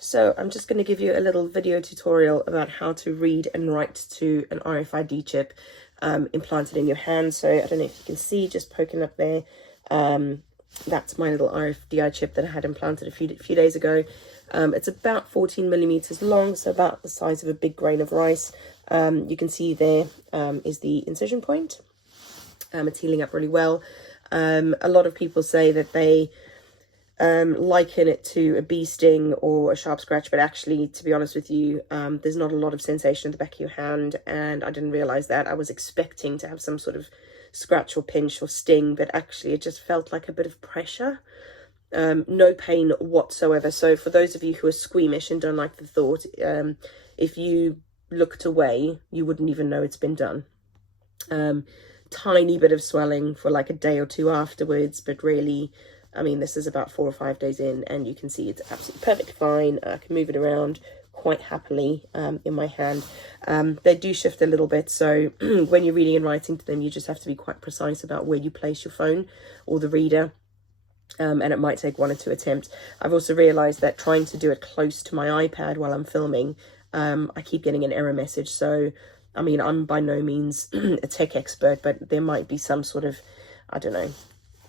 So I'm just going to give you a little video tutorial about how to read and write to an RFID chip implanted in your hand. So I don't know if you can see, just poking up there. That's my little RFID chip that I had implanted a few days ago. It's about 14 millimeters long, so about the size of a big grain of rice. You can see there is the incision point. It's healing up really well. A lot of people say that they liken it to a bee sting or a sharp scratch, but actually, to be honest with you, there's not a lot of sensation at the back of your hand, and I didn't realize that. I was expecting to have some sort of scratch or pinch or sting, but actually it just felt like a bit of pressure. No pain whatsoever. So for those of you who are squeamish and don't like the thought, if you looked away, you wouldn't even know it's been done. Tiny bit of swelling for like a day or two afterwards, but really, I mean, this is about 4 or 5 days in, and you can see it's absolutely perfectly fine. I can move it around quite happily in my hand. They do shift a little bit, so when you're reading and writing to them, you just have to be quite precise about where you place your phone or the reader. And it might take 1 or 2 attempts. I've also realized that trying to do it close to my iPad while I'm filming, I keep getting an error message. So, I mean, I'm by no means a tech expert, but there might be some sort of, I don't know,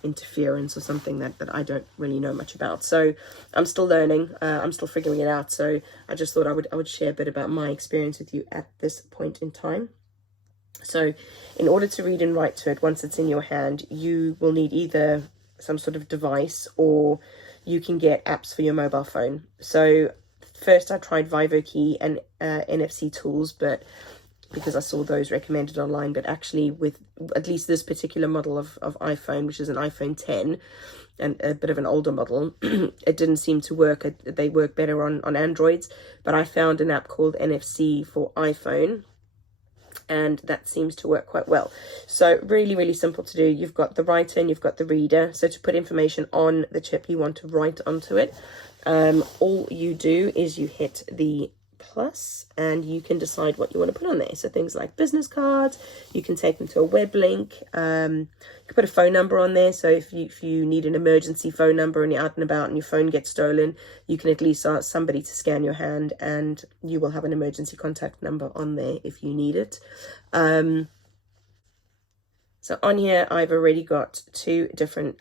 interference or something that I don't really know much about. So I'm still learning. I'm still figuring it out. So I just thought I would share a bit about my experience with you at this point in time. So in order to read and write to it, once it's in your hand, you will need either some sort of device, or you can get apps for your mobile phone. So first I tried VivoKey and NFC tools, but because I saw those recommended online, but actually with at least this particular model of iPhone, which is an iPhone 10 and a bit of an older model, it didn't seem to work. They work better on Androids, but I found an app called NFC for iPhone, and that seems to work quite well. So really, really simple to do. You've got the writer and you've got the reader. So to put information on the chip you want to write onto it, all you do is you hit the plus and you can decide what you want to put on there. So things like business cards, you can take them to a web link. You can put a phone number on there. So if you need an emergency phone number and you're out and about and your phone gets stolen, you can at least ask somebody to scan your hand and you will have an emergency contact number on there if you need it. So on here, I've already got 2 different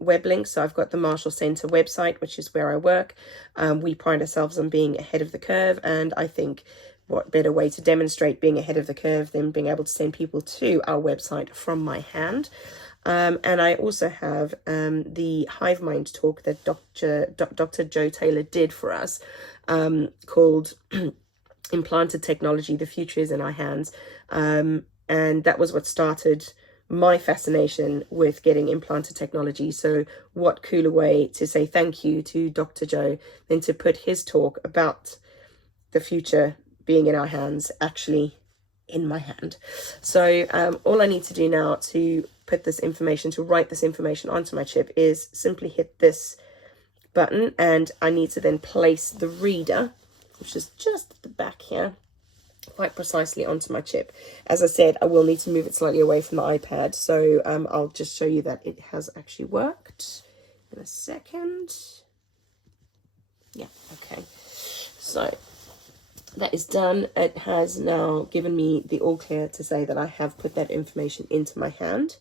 web links. So I've got the Marshall Center website, which is where I work. We pride ourselves on being ahead of the curve. And I think what better way to demonstrate being ahead of the curve than being able to send people to our website from my hand. And I also have the Hive Mind talk that Dr. Joe Taylor did for us, called Implanted Technology, The Future is in Our Hands. And that was what started my fascination with getting implanted technology. So what cooler way to say thank you to Dr. Joe than to put his talk about the future being in our hands actually in my hand. So all I need to do now to put this information, to write this information onto my chip, is simply hit this button, and I need to then place the reader, which is just at the back here, quite precisely onto my chip. As I said, I will need to move it slightly away from the iPad, so I'll just show you that it has actually worked in a second. Yeah, okay. So that is done. It has now given me the all clear to say that I have put that information into my hand.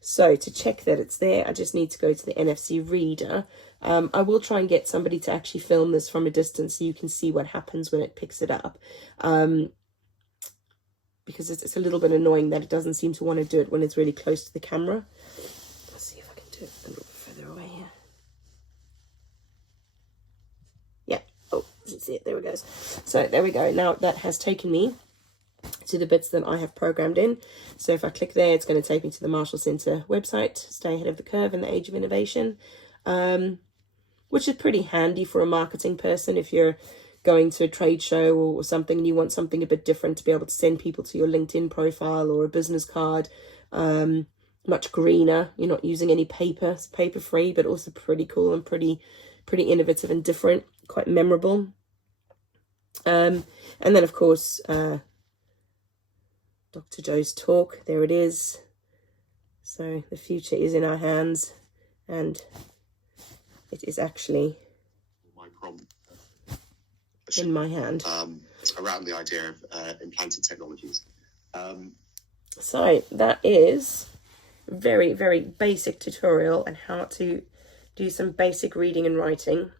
So to check that it's there, I just need to go to the NFC reader. I will try and get somebody to actually film this from a distance so you can see what happens when it picks it up. Because it's a little bit annoying that it doesn't seem to want to do it when it's really close to the camera. Let's see if I can do it a little bit further away here. Yeah, oh, see it, there it goes. So there we go. Now that has taken me to the bits that I have programmed in. So if I click there, it's going to take me to the Marshall Center website, Stay Ahead of the Curve in the Age of Innovation, which is pretty handy for a marketing person if you're going to a trade show or something and you want something a bit different to be able to send people to your LinkedIn profile or a business card. Much greener. You're not using any paper. It's paper free, but also pretty cool and pretty innovative and different, quite memorable. And then of course, Dr. Joe's talk, there it is. So the future is in our hands, and it is actually in my hand. Around the idea of implanted technologies. So that is very, very basic tutorial on how to do some basic reading and writing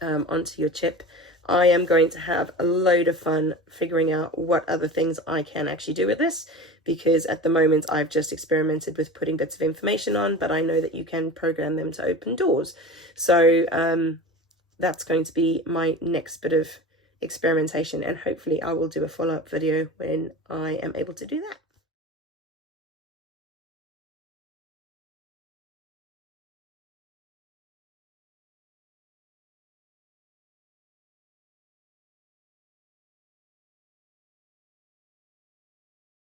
onto your chip. I am going to have a load of fun figuring out what other things I can actually do with this, because at the moment I've just experimented with putting bits of information on, but I know that you can program them to open doors. So that's going to be my next bit of experimentation, and hopefully I will do a follow-up video when I am able to do that.